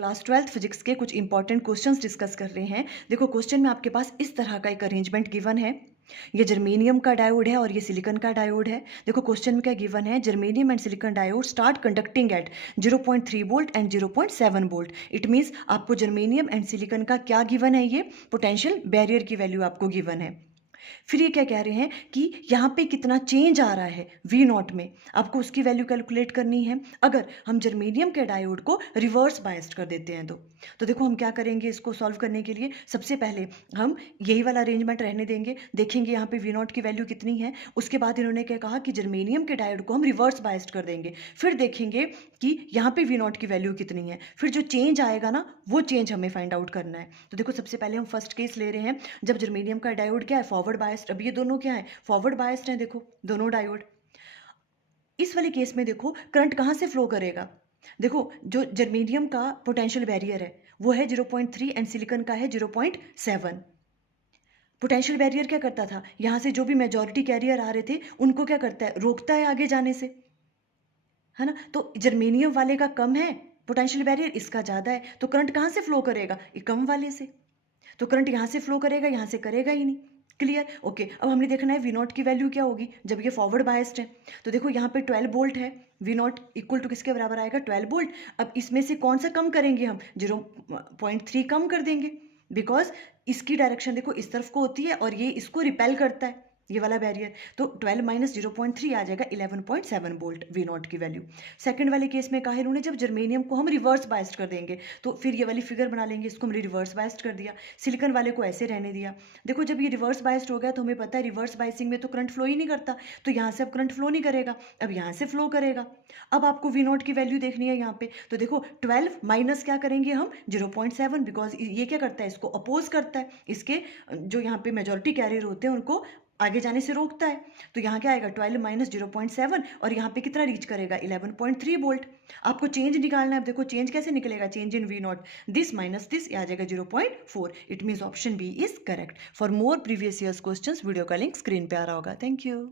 Class 12th physics के कुछ important questions discuss कर रहे हैं। देखो क्वेश्चन में आपके पास इस तरह का एक अरेंजमेंट गिवन है। ये जर्मेनियम का डायोड है और ये सिलिकॉन का डायोड है। देखो क्वेश्चन में क्या गिवन है, germanium and silicon diode start conducting at 0.3 volt and 0.7 volt. It means आपको जर्मेनियम एंड सिलिकॉन का क्या गिवन है, ये पोटेंशियल बैरियर की वैल्यू आपको गिवन है। फिर ये क्या कह रहे हैं कि यहाँ पे कितना चेंज आ रहा है वी नॉट में, आपको उसकी वैल्यू कैलकुलेट करनी है। अगर हम जर्मेनियम के डायोड को रिवर्स बायस्ड कर देते हैं तो देखो हम क्या करेंगे, इसको सॉल्व करने के लिए सबसे पहले हम यही वाला अरेंजमेंट रहने देंगे, देखेंगे यहाँ पे वी नॉट की वैल्यू कितनी है। उसके बाद इन्होंने क्या कहा कि जर्मेनियम के डायोड को हम रिवर्स बायस्ड कर देंगे, फिर देखेंगे कि यहाँ पे वी नॉट की वैल्यू कितनी है, फिर जो चेंज आएगा ना वो चेंज हमें फाइंड आउट करना है। तो देखो सबसे पहले हम फर्स्ट केस ले रहे हैं, जब जर्मेनियम का डायोड क्या है, फॉरवर्ड बायस्ड। अब ये दोनों क्या है, फॉरवर्ड बायस्ड हैं। देखो दोनों डायोड, इस वाले केस में देखो करंट कहाँ से फ्लो करेगा। देखो जो जर्मेनियम का पोटेंशियल बैरियर है वो है 0.3 एंड सिलिकॉन का है 0.7। पोटेंशियल बैरियर क्या करता था, यहाँ से जो भी मेजॉरिटी कैरियर आ रहे थे उनको क्या करता है, रोकता है आगे जाने से, है ना। तो जर्मेनियम वाले का कम है पोटेंशियल बैरियर, इसका ज़्यादा है, तो करंट कहाँ से फ्लो करेगा, ये कम वाले से। तो करंट यहाँ से फ्लो करेगा, यहाँ से करेगा ही नहीं। Clear, okay. अब हमने देखना है वी नॉट की वैल्यू क्या होगी जब ये फॉरवर्ड बायस्ड है। तो देखो यहाँ पे 12 वोल्ट है, वी नॉट इक्वल टू किसके बराबर आएगा, 12 वोल्ट। अब इसमें से कौन सा कम करेंगे हम, 0.3 कम कर देंगे, बिकॉज इसकी डायरेक्शन देखो इस तरफ को होती है और ये इसको रिपेल करता है, ये वाला बैरियर। तो 12 माइनस 0.3 आ जाएगा 11.7 वोल्ट वी नॉट की वैल्यू। सेकंड वाले केस में कहा है इन्होंने, जब जर्मेनियम को हम रिवर्स बायस्ड कर देंगे, तो फिर ये वाली फिगर बना लेंगे, इसको हमने रिवर्स बायस्ड कर दिया, सिलिकॉन वाले को ऐसे रहने दिया। देखो जब ये रिवर्स बायस्ड हो गया तो हमें पता है रिवर्स बायसिंग में तो करंट फ्लो ही नहीं करता, तो यहाँ से अब करंट फ्लो नहीं करेगा, अब यहाँ से फ्लो करेगा। अब आपको वी नॉट की वैल्यू देखनी है यहाँ पे, तो देखो 12 माइनस क्या करेंगे हम 0.7, बिकॉज ये क्या करता है, इसको अपोज करता है, इसके जो यहाँ पे मेजोरिटी कैरियर होते हैं उनको आगे जाने से रोकता है। तो यहाँ क्या आएगा 12 माइनस 0.7 और यहाँ पे कितना रीच करेगा 11.3 वोल्ट। आपको चेंज निकालना है। अब देखो चेंज कैसे निकलेगा, change in V naught, this minus this, आ जाएगा 0.4। It means option B is correct. For more previous years questions video का लिंक स्क्रीन पे आ रहा होगा। Thank you.